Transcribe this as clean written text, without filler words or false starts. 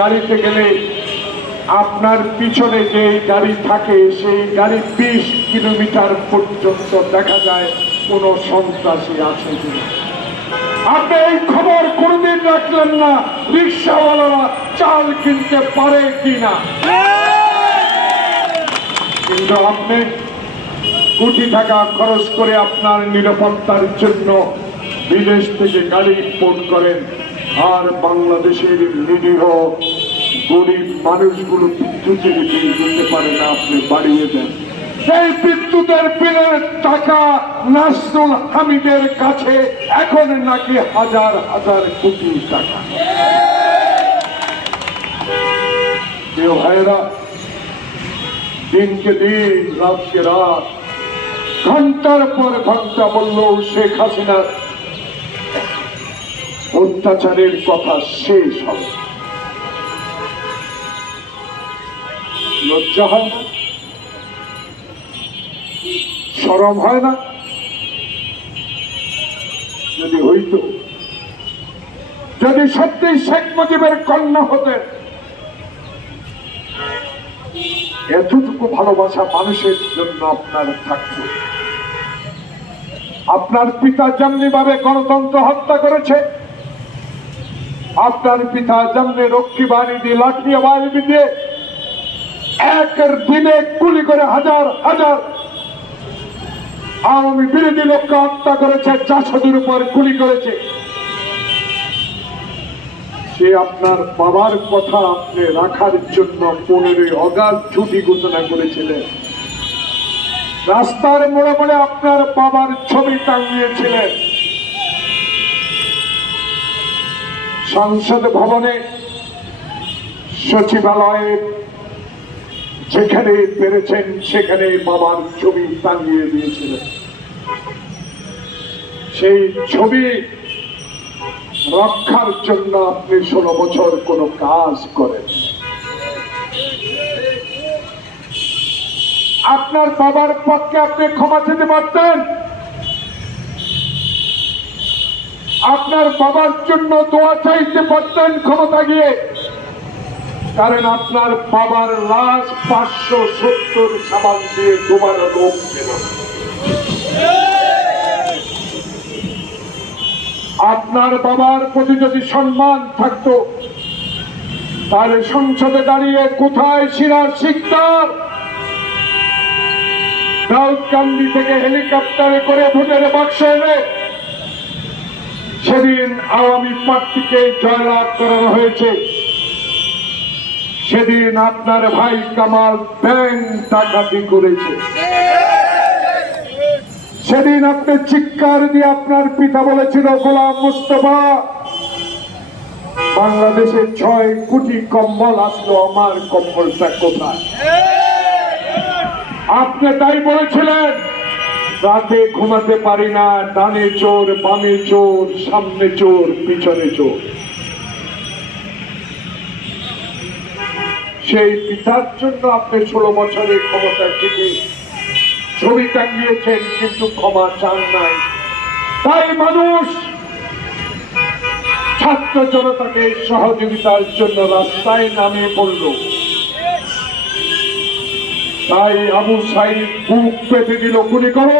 গাড়িতে গেলে আপনার পিছনে যে গাড়ি থাকে সেই গাড়ি 20 কিলোমিটার পর্যন্ত দেখা যায় কোনো সন্ত্রাসী আছে কিনা। আপনি এই খবর কোনদিন রাখলেন না রিক্সাওয়ালারা চাল কিনতে পারে কিনা, কিন্তু আপনি কোটি টাকা খরচ করে আপনার নিরাপত্তার জন্য বিদেশ থেকে গাড়ি ইম্পোর্ট করেন, আর বাংলাদেশের নিরীহ গরিব মানুষগুলো বিদ্যুতের বিল দিতে পারে না, আপনি বাড়িয়ে দেন। এই বিদ্যুতের বিলের টাকা নাসরুল হামিদের কাছে এখন নাকি হাজার হাজার কোটি টাকা। প্রিয় ভাইয়েরা, দিনকে দিন রাতকে রাত ঘন্টার পর ঘন্টা বললেও শেখ হাসিনার অত্যাচারের কথা শেষ হবে। লজ্জা হয় না? শরম হয় না? যদি হইত, যদি সত্যি শেখ মুজিবের কন্যা হতেন, এতটুকু ভালোবাসা মানুষের জন্য আপনার থাকত। আপনার পিতা যেমনি ভাবে গণতন্ত্র হত্যা করেছে, আপনার পিতা যেমনি রক্ষী বাহিনী দিয়ে লাঠি বাহিনী দিয়ে একের দিনে গুলি করে হাজার হাজার আওয়ামী বিরোধী লোককে হত্যা করেছে, জাসদের উপর গুলি করেছে, সে আপনার বাবার কথা আপনি রাখার জন্য 15 অগাস্ট ছুটি ঘোষণা করেছিলেন। রাস্তার মোড়ে মোড়ে আপনার বাবার ছবি টাঙিয়েছিলেন। সংসদ ভবনে, সচিবালয়ে যেখানে পেরেছেন সেখানে বাবার ছবি টাঙিয়ে দিয়েছিলেন। সেই ছবি রক্ষার জন্য আপনি 16 বছর কোনো কাজ করেন। আপনার বাবার পক্ষে আপনি ক্ষমা চেতে পারতেন, আপনার বাবার জন্য দোয়া চাইতে পারতেন ক্ষমতা গিয়ে, কারণ আপনার বাবার লাশ 570 সাবান দিয়ে ডোবানো লোক ছিল। আপনার বাবার প্রতি যদি সম্মান থাকতো, তাহলে সংসদে দাঁড়িয়ে কোথায় সিরাজ শিকদার দাউদকান্দি থেকে হেলিকপ্টারে করে ভোটের বাক্স এনে সেদিন আওয়ামী প্রার্থীকে জয়লাভ করানো হয়েছে, সেদিন আপনার ভাই কামাল ব্যাংক ডাকাতি করেছে, সেদিন আপনি চিৎকার দিয়ে আপনার পিতা বলেছিল গোলাম মুস্তফা বাংলাদেশে 6 কোটি কম্বল আসলো, আমার কম্বলটা কোথায়? আপনি তাই বলেছিলেন, রাতে ঘুমাতে পারি না, ডানে চোর বামে চোর, সামনে চোর পিছনে চোর। সেই পিতার জন্য আপনি 16 বছরের ক্ষমতা থেকে ছবি টাঙিয়েছেন, কিন্তু ক্ষমা চান নাই। তাই মানুষ ছাত্র জনতাকে সহযোগিতার জন্য রাস্তায় নামিয়ে পড়ল। তাই আবু সাইদ বুক পেতে দিল গুলি করে।